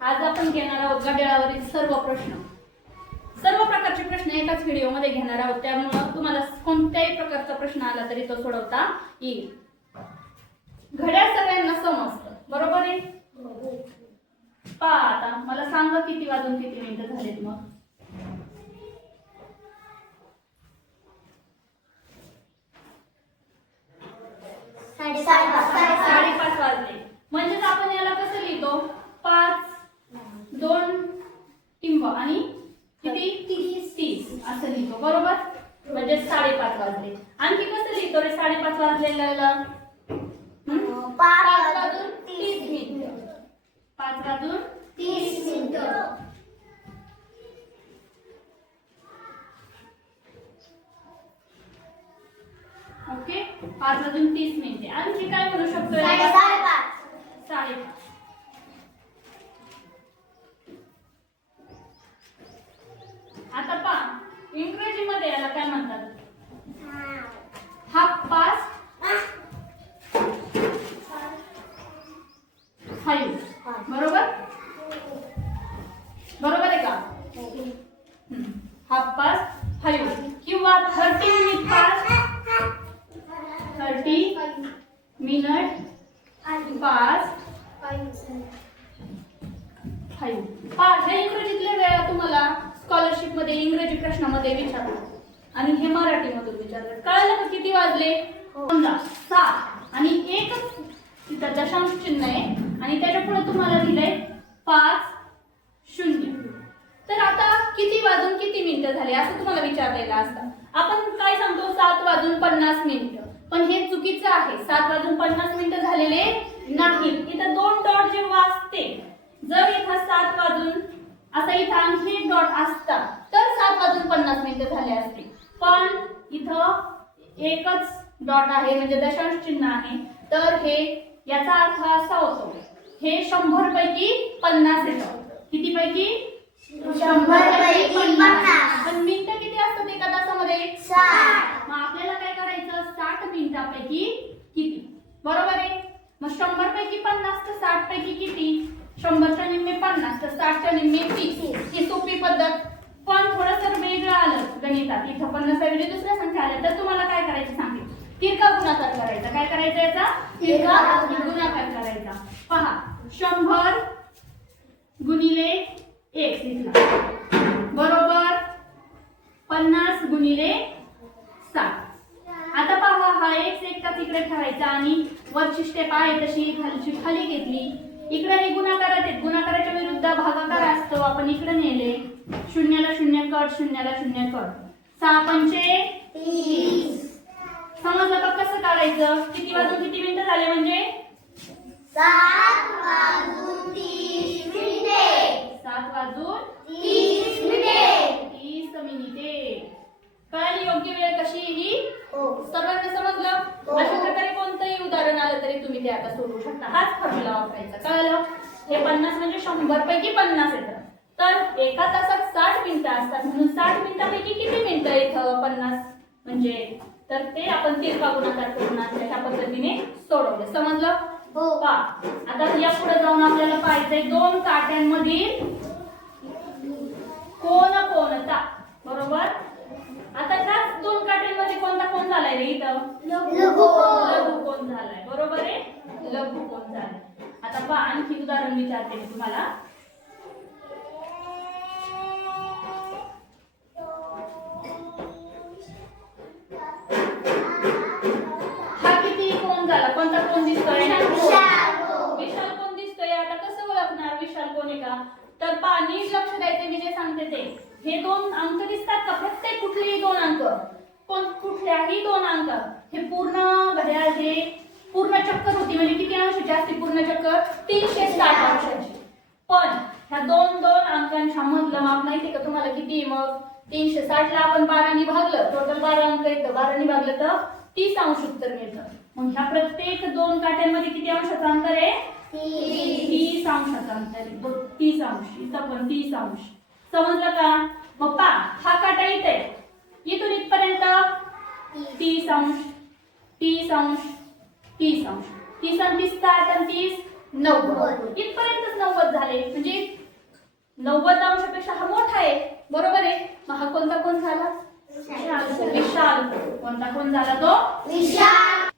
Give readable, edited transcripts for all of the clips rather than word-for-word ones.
आज आपण घेणार आहोत घड्याळावरील सर्व प्रश्न. सर्व प्रकारचे प्रश्न एकाच व्हिडिओमध्ये घेणार आहोत, त्यामुळे तुम्हाला कोणत्याही प्रकारचा प्रश्न आला तरी तो सोडवता येईल. घड्याळ सगळ्यांना समजतं, बरोबर आहे? पहा आता मला सांगा किती वाजून किती मिनिटं झालेत. मग 5:30 वाजले. म्हणजेच आपण याला कसं लिहितो? 5 2 टिंब आणि किती 30 असं लिहितो, बरोबर? म्हणजे 5:30 वाजले. आणखी कसं लिहितो रे 5:30 वाजलेला? 5 वाजून 30 मिनिटं. 5 वाजून 30 मिनिटं. ओके, 5 वाजून 30 मिनिटे. आणखी काय म्हणू शकतो? 5:30. आता पहा इंग्रजीमध्ये याला काय म्हणतात? Half past 5. बरोबर? बरोबर आहे का? हाफ पास्ट 5 किंवा 30 मिनिट पास्ट 30 मिनिट पास्ट 5. पहा हे इंग्रजीतले वेळा तुम्हाला स्कॉलरशिप मध्ये इंग्रजी प्रश्नामध्ये विचारतात आणि हे मराठीमधून विचारतात. कळलं का किती वाजले? 7 आणि एकच तिथं दशांश चिन्ह आहे आणि त्याच्या पुढे तुम्हाला दिलंय 5-0. तर आता किती वाजून किती मिनिटं झाले असं तुम्हाला विचारलेलं असतं. आपण काय सांगतो? 7 वाजून 50 मिनिटं. पण हे चुकीचं आहे. 7 वाजून 50 मिनिटं झालेले नाही. इथं 2 डॉट जेव्हा असते, जर इथं 7 वाजून असं इथं आणखी एक डॉट असता तर 7 वाजून 50 मिनिटं झाले असते. पण इथं एकच डॉट आहे म्हणजे दशांश चिन्ह आहे, तर हे याचा अर्थ असा होतो हे 100 पैकी 50 येतं. किती पैकी? 100 पैकी 50. पण मिनिटं किती असतात एका तासामध्ये? 60. मग आपल्याला काय करायचं? 60 मिनिटांपैकी किती? बरोबर आहे? मग 100 पैकी 50 तर 60 पैकी किती? 100च्या निम्मे 50 तर 60च्या निम्मे 30. ही सोपी पद्धत. पण थोडंसं वेगळं आलं गणितात. इथं 50 ऐवजी दुसऱ्या संख्या आल्या तर तुम्हाला काय करायचं सांगते? तिरका गुणाकार करायचा. काय करायचं? याचा तिरका गुणाकार करायचा. पहा 100 गुणिले 1 लिहिला, बरोबर 50 गुणिले 60. आता पहा हा x एकटा तिकडे ठेवायचा आणि वरची स्टेप आहे तशी खाली घेतली. इकडे हे गुणाकार आहेत, गुणाकाराच्या विरुद्ध भागाकार असतो, आपण इकडे नेले. 0ला 0 कट, 0ला 0 कट. 6 पंचे 30. समजलं का कसं काढायचं? किती वाजून किती मिनिटं झाले? म्हणजे 7 वाजून 30 मिनिटे. 7 वाजून 30 मिनिटे. 30 मिनिटे. कळली योग्य वेळ कशी ही? सर्वांना समजलं? अशा प्रकारे कोणतंही उदाहरण आलं तरी तुम्ही ते आता सोडवू शकता. हाच फॉर्म्युला वापरायचा. कळलं? हे 50 म्हणजे 100 पैकी 50 येतं. तर एका तासात 60 मिनिटं असतात म्हणून 60 मिनिटांपैकी किती मिनिटं येतं? 50 म्हणजे तर ते आपण तिरका गुणाकार करून ह्या पद्धतीने सोडवलं. समजलं? पहा आता या पुढे जाऊन आपल्याला पाहायचंय 2 काट्यांमधील कोण कोणता. बरोबर? आता त्याच 2 काट्यांमध्ये कोणता कोण झालाय रे? इथं लघु कोण झालाय. बरोबर आहे? लघु कोण झालाय. आता पहा आणखी उदाहरण विचारते मी तुम्हाला. हा किती कोण झाला? कोणता कोण दिसतोय? विशाल कोण दिसतोय. आता कसं ओळखणार विशाल कोण आहे का? तर पहा नीट लक्ष द्यायचं मी जे सांगते ते. हे 2 अंक दिसतात का? प्रत्येक कुठलेही 2 अंक, कुठल्याही 2 अंक हे पूर्ण घड्याळ हे पूर्ण चक्कर होती म्हणजे किती अंशाची असते पूर्ण चक्कर? 360 अंशाची. पण ह्या 2 अंकांच्या मधलं माप माहिती का तुम्हाला किती? मग 360 ला आपण 12 ने भागलं, टोटल 12 अंक येतं. 12 ने भागलं तर 30 अंश उत्तर मिळतं. मग ह्या प्रत्येक 2 काट्यांमध्ये किती अंशाचं अंतर आहे? 30 अंशाचं अंतर आहे. 30 अंश. इथं पण 30 अंश. समजलं का? मग पहा हा काटा इथे इथून इथपर्यंत 30 अंश 30 अंश 30 अंश 30 आणि 30 60 आणि 30 90 इथपर्यंतच 90 झाले म्हणजे 90 अंशापेक्षा हा मोठा आहे, बरोबर आहे. मग हा कोणता कोण झाला? विशाल. कोणता कोण झाला तो? विशाल.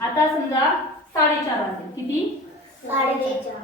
आता समजा 4:30 वाजले. किती? 4:30.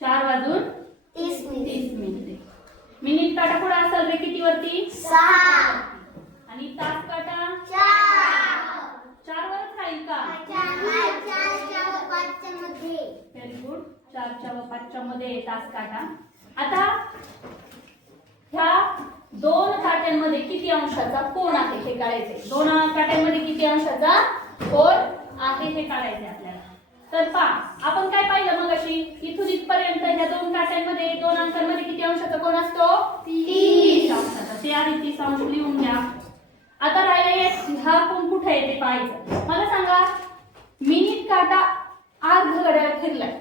4 वाजून 30 मिनिटे. मिनिट काटा कुठे असेल रे? किती वरती? 6. आणि तास काटा 4 वरच राहील का? 4च्या व 5च्या मध्ये. Very good. 4च्या व 5च्या मध्ये तास काटा. आता ह्या दोन काट्यांमध्ये किती अंशाचा कोन आहे हे काढायचे. दोन काट्यांमध्ये किती अंशाचा कोन आहे हे काढायचे आपल्याला. तर पहा आपण काय पाहिलं मग अशी इथून इथपर्यंत ह्या दोन काट्यांमध्ये दोन अंकांमध्ये किती अंशाचा कोन असतो? 30 अंशाचा. ते आधी 30 अंश लिहून घ्या. आता राहिले हा कोन कुठे आहे ते पाहायचं. मला सांगा मिनिट काटा अर्ध घड्याळ फिरलाय.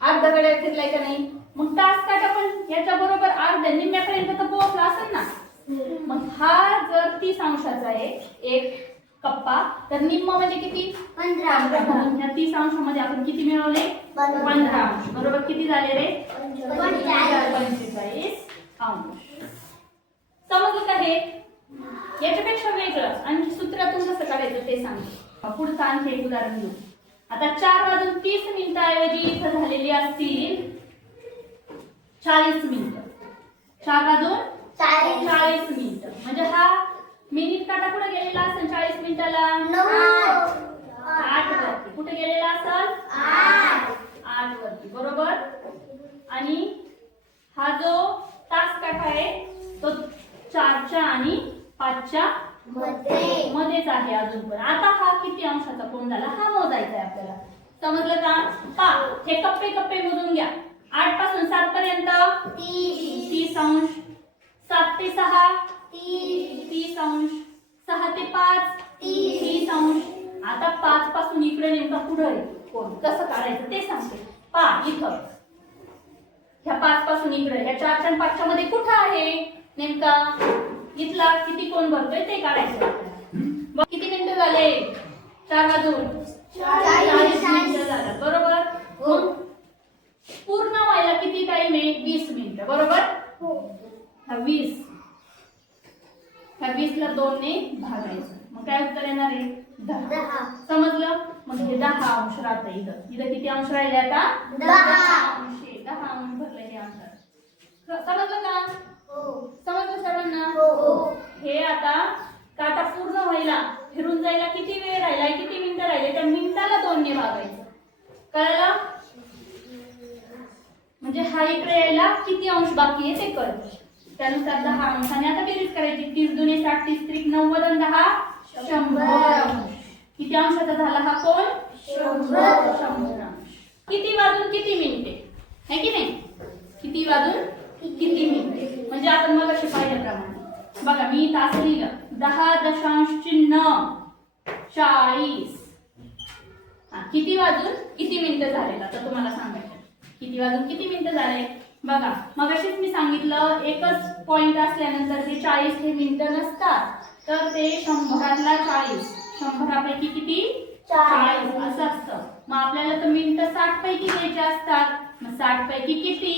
अर्ध घड्याळ फिरलाय का नाही? मग तास काटा पण याच्या बरोबर अर्ध्या निम्म्यापर्यंत तर पोहोचला असेल ना. मग हा जर 30 अंशाचा आहे एक कप्पा, तर निम्म म्हणजे किती? 15. म्हणून या 30 अंशामध्ये आपण किती मिळवले? 15 अंश. बरोबर किती झाले रे? 45 अंश. समजलं का हे? याच्यापेक्षा वेगळं आणखी सूत्रातून कसं काढायचं ते सांगते. पुढचं आणखी एक उदाहरण घेऊ. आता 4 वाजून 30 मिनिटांऐवजी इथं झालेली असतील 40 मिनिटं. 4 वाजून 40 मिनिटं. म्हणजे हा मिनिट काटा कुठे गेलेला असेल 40 मिनिटाला? 8 वरती. कुठे गेलेला असेल? 8 वरती. बरोबर. आणि हा जो तास काटा आहे तो 4च्या आणि 5च्या मध्येच आहे अजून पण. आता हा किती अंशाचा कोन झाला हा मोजायचा आहे आपल्याला. समजलं का? पहा हे कप्पे कप्पे मोजून घ्या. 8 पासून 7 पर्यंत 30 अंश. 7 ते 6 30 अंश. 6 ते 5 30 अंश. आता 5 पासून इकडे नेमका पुढे कोण कसं काढायचं ते सांगते. पहा इथं ह्या 5 पासून इकडे ह्या 4च्या आणि 5च्या मध्ये कुठं आहे नेमका? इथला किती कोण भरतोय ते काढायचं आपल्याला. किती मिनिटं झाले? 4 वाजून 40 मिनिटं झालं. बरोबर. पूर्ण व्हायला किती टाइम आहे? 20 मिनिटं. बरोबर. हा 20 ह्या 20 ला 2 ने भागायचं. मग काय उत्तर येणार आहे? 10. समजलं? मग हे 10 अंश राहतं इथं. इथं किती अंश राहिले आता? 10 अंश. 10 अंश भरले हे अंशात. समजलं का? समजलं सर्वांना? हे आता काटा पूर्ण व्हायला फिरून जायला किती वेळ राहिलाय? किती मिनिटं राहिले? त्या मिनिटाला 2 ने भागायचं. कळलं? म्हणजे हा इकडे यायला किती अंश बाकी आहे ते कळतं. त्यानुसार 10 अंश. आणि आता बेरीज करायची. 30 दुने 60 30 त्रिक 90 आणि 10 100 अंश. किती अंशाचा झाला हा कोन? 100 अंश. किती वाजून किती मिनिटे है की नाही? किती वाजून किती मिनिटे. म्हणजे आपण मग असे पाहिल्याप्रमाणे बघा मी इथं असं लिहिलं 10.40. किती वाजून किती मिनिटं झाले आता तुम्हाला सांगायचं. किती वाजून किती मिनिटं झाले बघा. मग अशीच मी सांगितलं एकच पॉइंट असल्यानंतर हे 40 हे मिनिटं नसतात, तर ते 100ला 40. 100पैकी किती? 40 असं असतं. मग आपल्याला तर मिनिटं 60 पैकी घ्यायचे असतात. मग 60 पैकी किती?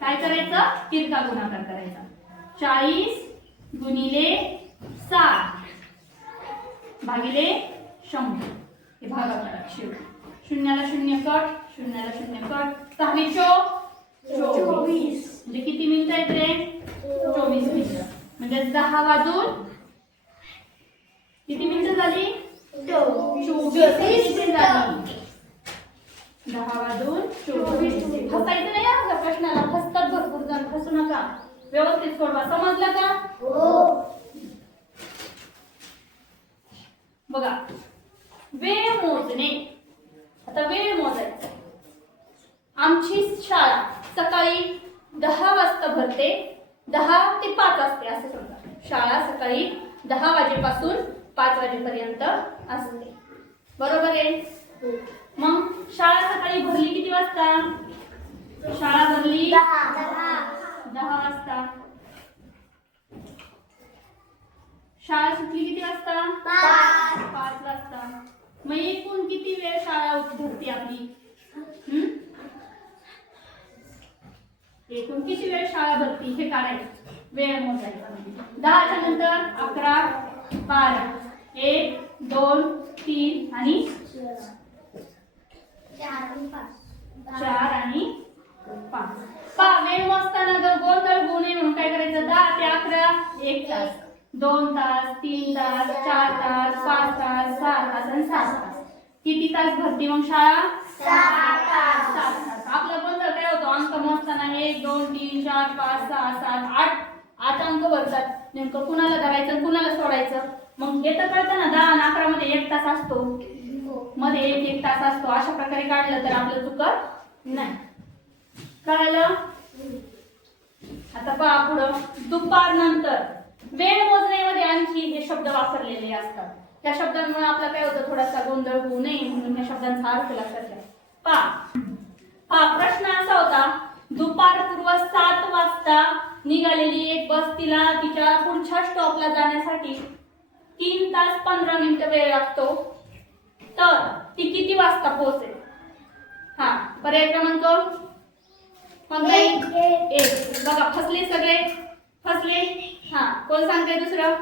काय करायचं? तिरका गुणाकार करायचा. 40 गुणिले 60 भागिले 100 हे भागाकार शेवटी. 0ला 0 कट. 0ला 0 कट. 24 म्हणजे किती मिनिटं आहेत रे? 24 मिनिटं. म्हणजे 10 वाजून किती मिनिटं झाली? 24 मिनिटं झाली. 10 वाजून 24 मिनिटं. फसायचं नाही या प्रश्नाला. फसतात भरपूर जण. फसू नका. व्यवस्थित सोडवा. समजलं का? बघा वेळ मोजणे. आता वेळ मोजायचा. आमची शाळा सकाळी 10 वाजता भरते. 10 ते 5 असते असं समजा. शाळा सकाळी 10 वाजेपासून 5 वाजेपर्यंत असते. बरोबर आहे? मग शाळा सकाळी भरली किती वाजता? शाळा भरली 10 वाजता. शाळा सुटली किती वाजता? 5 वाजता. मग एकूण किती वेळ शाळा भरती आपली? एकूण किती वेळ शाळा भरती हे काढायचं, वेळ मोजायचा. 10च्या नंतर 11, 12, 1, 2, 3 आणि 4 आणि 5. पहा वेळ मोजताना जर गोंधळ होऊ नये म्हणून काय करायचं, 10 ते 11 1 तास, 2 तास, 3 तास, 4 तास, 5 तास, 6 तास आणि 7 तास. किती तास भरती मग शाळा? 7 तास. आपला गोंधळ काय होतो, अंक मोजताना 1 2 3 4 5 6 7 8 अंक भरतात. नेमकं कुणाला धरायचं कुणाला सोडायचं? मग हे तर कळतं ना, 10 आणि 11 मध्ये 1 तास असतो, मध्ये 1 तास असतो. अशा प्रकारे काढलं तर आपलं चुकत नाही. कळलं? आता पहा पुढं, दुपार नंतर. वेळ मोजण्यामध्ये आणखी हे शब्द वापरलेले असतात. त्या शब्दांमुळे आपला काय होतं, थोडासा गोंधळ होऊ नये म्हणून या शब्दांचा अर्थ लक्षात घ्या. पहा प्रश्न असा होता, दुपारपूर्व 7 वाजता निघालेली एक बस तिला तिच्या पुढच्या स्टॉपला जाण्यासाठी 3 तास 15 मिनिटं वेळ लागतो, तर ती किती वाजता पोहोचेल? हा पर्याय क्रमांक 1. बघा फसले सगळे, फसले. हा कोण सांगते दुसरं?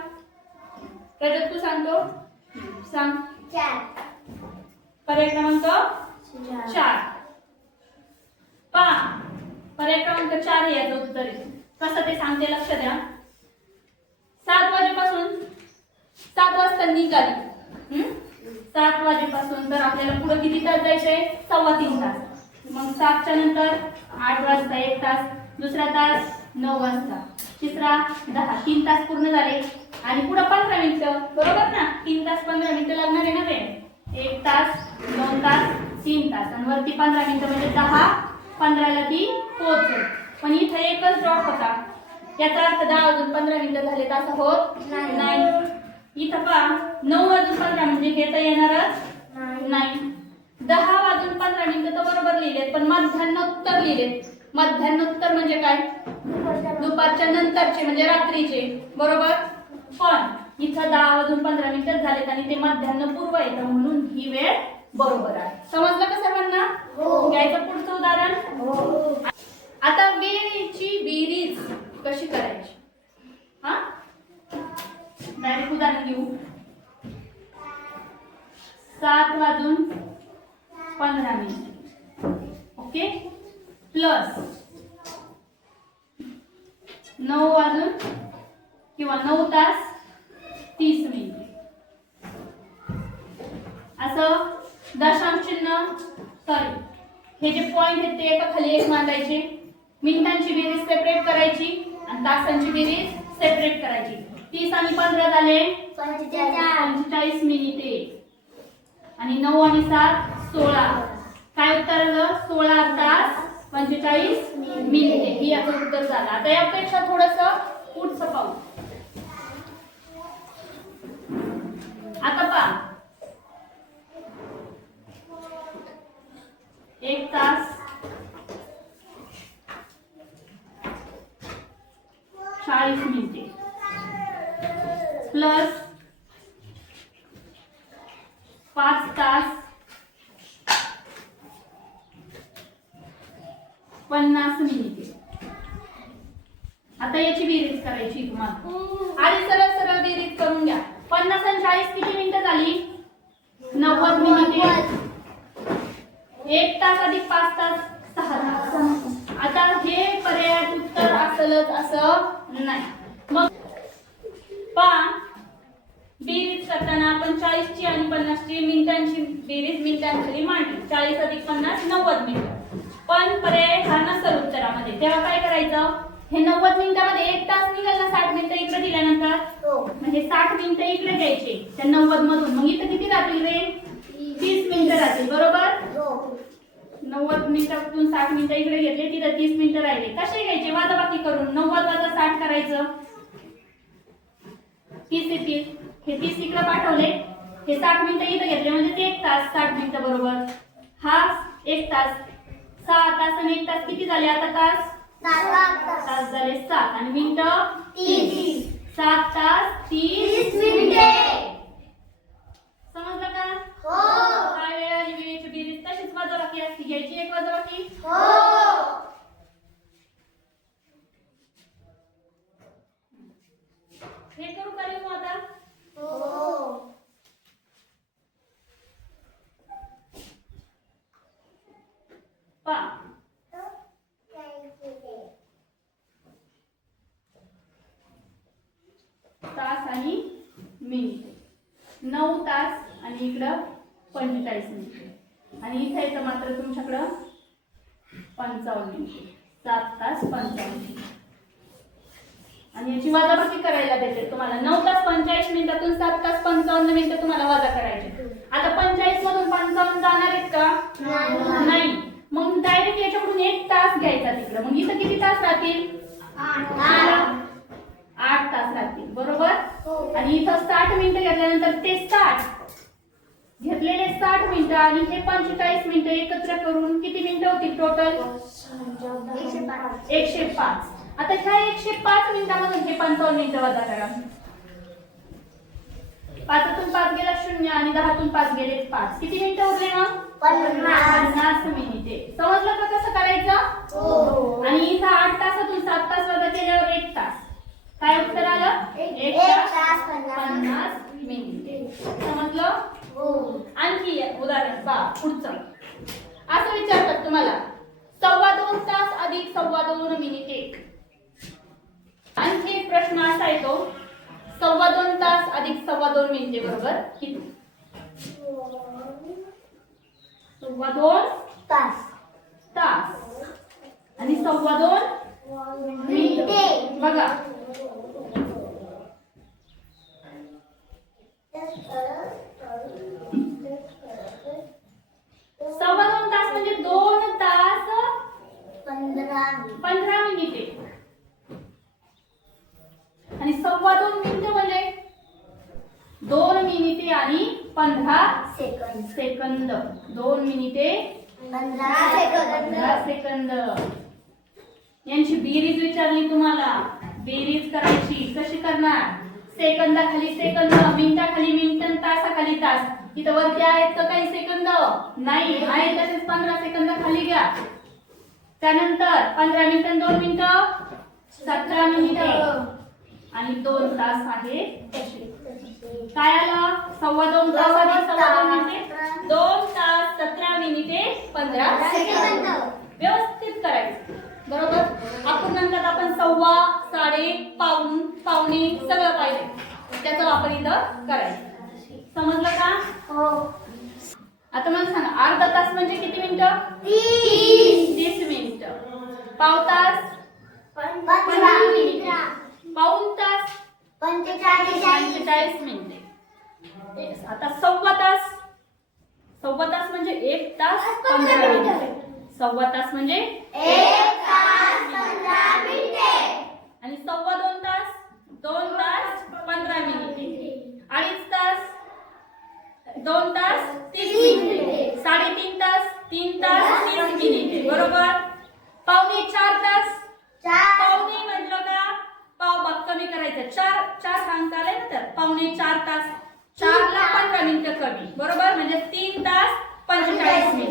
रजत तू सांगतो, सांग. 4. पर्याय क्रमांक 4. पहा पर्याय क्रमांक 4 हे याचं उत्तर आहे. कसं ते सांगते लक्ष द्या. 7 वाजेपासून 7 वाजता निघाली, 7 वाजेपासून तर आपल्याला पुढे किती तास जायचंय? 3.25 तास. मग 7च्या नंतर 8 वाजता 1 तास, दुसरा तास 9 वाजता, तिसरा 10, 3 तास पूर्ण झाले. आणि पुढे 15 मिनिटं, बरोबर ना? 3 तास 15 मिनिटं लागणार आहे ना वेळ. 1 तास 2 तास 3 तास आणि वरती 15 मिनिटं म्हणजे 10, 15 ला ती पोहोचेल. पण इथे एकच ड्रॉप होता, याचा अर्थ 10 वाजून 15 मिनिटं झाले असं होत नाही. इथं पहा 9 वाजून 15 म्हणजे हे तर येणारच नाही. 10 वाजून 15 मिनिटं तर बरोबर लिहिलेत, पण मध्यान्होत्तर लिहिलेत. मध्यान्होत्तर म्हणजे काय? दुपारच्या नंतरचे म्हणजे रात्रीचे, बरोबर. पण इथं 10 वाजून 15 मिनिटं झालेत आणि ते मध्यान्हपूर्व येतं म्हणून ही वेळ बरोबर आहे. समजलं का सर्वांना? घ्यायचं पुढचं उदाहरण. आता वेळेची बेरीज कशी करायची? हा डायरेक्ट उदाहरण घेऊ. 7 वाजून 15 मिनिट, ओके, प्लस 9 वाजून किंवा 9 तास 30 मिनिटे. असं दशांश चिन्ह, सॉरी हे जे पॉइंट आहेत ते एका खाली एक मांडायचे. मिनिटांची बेरीज सेपरेट करायची आणि तासांची बेरीज सेपरेट करायची. 30 आणि 15 झाले 45 मिनिटे आणि 9 आणि 7 16. काय उत्तर आलं? 16 तास 45 मिनिटे. ही याचं उत्तर झालं. आता यापेक्षा थोडंसं पुढचं पाहू. आता पहा 1 तास 40 मिनिटे प्लस 5 तास 50 मिनिटे. आता याची बेरीज करायची तुम्हाला. आधी सरळ सरळ बेरीज करून घ्या. 50 आणि 40 किती मिनिटं झाली? 90 मिनिटे. 1 तास अधिक 5 तास 6 तास. आता हे पर्यायात उत्तर असेलच असं नाही. मग पहा बेरीज करताना आपण 40 ची आणि 50 ची मिनिटांची बेरीज मिनिटांखाली मांडली. 40 अधिक 50 90 मिनिटं. पण पर्याय हा नसेल उत्तरामध्ये, तेव्हा काय करायचं? हे 90 मिनिटांमध्ये 1 तास निघाला, 60 मिनिटं इकडे दिल्यानंतर म्हणजे 60 मिनिटं इकडे द्यायचे त्या 90 मधून. मग इथं किती राहतील रे? 30 मिनिटं राहतील, बरोबर. 90 मिनिटातून 60 मिनिटं इकडे घेतले, तिथं 30 मिनिटं राहिले. कसे घ्यायचे? वजाबाकी करून 90 वजा 60 करायचं, 30 येतील. हे 30 इकडे पाठवले, हे 60 मिनिटं इथं घेतले म्हणजे ते 1 तास 60 मिनिटं, बरोबर. हा 1 तास. 6 तास आणि 1 तास किती झाले? आता तास तास झाले 7 आणि मिनिटं 30. 7 तास 30 मिनिटे. समजलं का? काय वेळ आली वेळेची बेरीज तशीच वजाबाकी असते, घ्यायची एक वजाबाकी. आणि इकडं 45 मिनिटे आणि इथे येतं मात्र तुमच्याकडं 55 मिनिटे. 7 तास 55 मिनिटे. आणि याची वजाबाकी करायला देते तुम्हाला. 9 तास 45 मिनिटातून 7 तास 55 मिनिटं तुम्हाला वजा करायचे. आता 45 मधून 55 जाणार आहेत का? नाही. मग डायरेक्ट याच्याकडून 1 तास घ्यायचा तिकडं. मग इथं किती तास राहतील? 8 तास राहतील. बरोबर. आणि इथं 60 मिनिटं घेतल्यानंतर ते 60 घेतलेले 60 मिनिटं आणि हे 45 मिनिटं एकत्र करून किती मिनिटं होतील टोटल? 105. आता ह्या 105 मिनिटांमधून हे 55 मिनिटं वजा करा. 5तून 5 गेला 0 आणि 10तून 5 गेले 5. किती मिनिटं उरले मग? 50 मिनिटे. समजलं का कसं करायचं? आणि इथं 8 तासातून 7 तास वजा केल्यावर 1 तास. काय उत्तर आलं? 1 तास 50 मिनिटे. समजलं? आणखी उदाहरण पहा पुढचं. असं विचारतात तुम्हाला 2.25 तास अधिक 2.25 मिनिटे. आणखी एक प्रश्न असा येतो 2.25 तास अधिक 2.25 मिनिटे बरोबर किती? 2.25 तास आणि 2.25 मिनिटे. बघा 2.25 तास म्हणजे 2 तास 15 मिनिटे आणि 2.25 मिनिटं म्हणजे 2 मिनिटे आणि 15 सेकंद. 2 मिनिटे 15 सेकंद. यांची बेरीज विचारली तुम्हाला. बेरीज करायची. कशी करणार? सेकंदाखाली सेकंद, मिनिटाखाली मिनिट, तासाखाली तास. इथं वरती आहेत का काही सेकंद? नाही आहे. तसेच 15 सेकंद खाली घ्या. त्यानंतर 15 मिनिटं 2 मिनिटं 17 मिनिटं आणि 2 तास आहे. काय आलं? 2.25 तास आणि 2.25 मिनिटे 2 तास 17 मिनिटे 15 सेकंद. व्यवस्थित करायचं. बरोबर. अपूर्णांकात आपण सव्वा, साडे, पाऊण, पावणे सगळं पाहिजे. त्याचा वापर इथं करायचा. समजलं का? आता मला सांगा अर्धा तास म्हणजे किती मिनिटं? 30 मिनिटं. पाव तास 15 मिनिटे. पाऊण तास 45 मिनिटे. आता सव्वा तास म्हणजे 1 तास 15 मिनिटे. सव्वा तास म्हणजे 1 तास 15 मिनिटे आणि 2.25 तास 2 तास 15 मिनिटे. 2.5 तास 2 तास 30 मिनिटे. 3.5 तास 3 तास 30 मिनिटे. बरोबर. पावणे 4 तास. पावणे म्हटलं का पाव भाग कमी करायचं. 4 अंक आले ना तर पावणे 4 तास. 4 ला 15 मिनिटं कमी. बरोबर. म्हणजे 3 तास 45 मिनिटे.